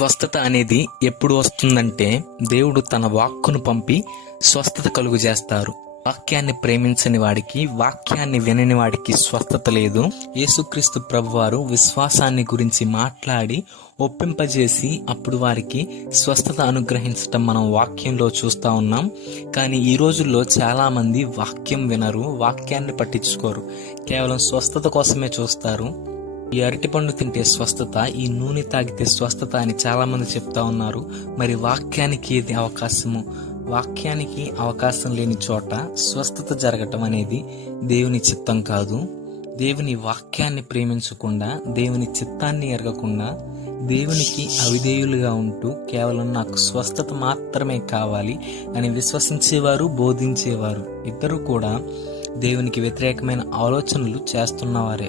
స్వస్థత అనేది ఎప్పుడు వస్తుందంటే దేవుడు తన వాక్కును పంపి స్వస్థత కలుగు చేస్తారు. వాక్యాన్ని ప్రేమించని వాడికి, వాక్యాన్ని వినని వాడికి స్వస్థత లేదు. యేసుక్రీస్తు ప్రభువారు విశ్వాసాన్ని గురించి మాట్లాడి ఒప్పింపజేసి అప్పుడు వారికి స్వస్థత అనుగ్రహించటం మనం వాక్యంలో చూస్తా ఉన్నాం. కానీ ఈ రోజుల్లో చాలా మంది వాక్యం వినరు, వాక్యాన్ని పట్టించుకోరు, కేవలం స్వస్థత కోసమే చూస్తారు. ఈ అరటిపండు తింటే స్వస్థత, ఈ నూనె తాగితే స్వస్థత అని చాలా మంది చెప్తా ఉన్నారు. మరి వాక్యానికి ఏది అవకాశము? వాక్యానికి అవకాశం లేని చోట స్వస్థత జరగటం అనేది దేవుని చిత్తం కాదు. దేవుని వాక్యాన్ని ప్రేమించకుండా, దేవుని చిత్తాన్ని ఎరగకుండా, దేవునికి అవిధేయులుగా ఉంటూ కేవలం నాకు స్వస్థత మాత్రమే కావాలి అని విశ్వసించేవారు, బోధించేవారు ఇద్దరు కూడా దేవునికి వ్యతిరేకమైన ఆలోచనలు చేస్తున్నవారే.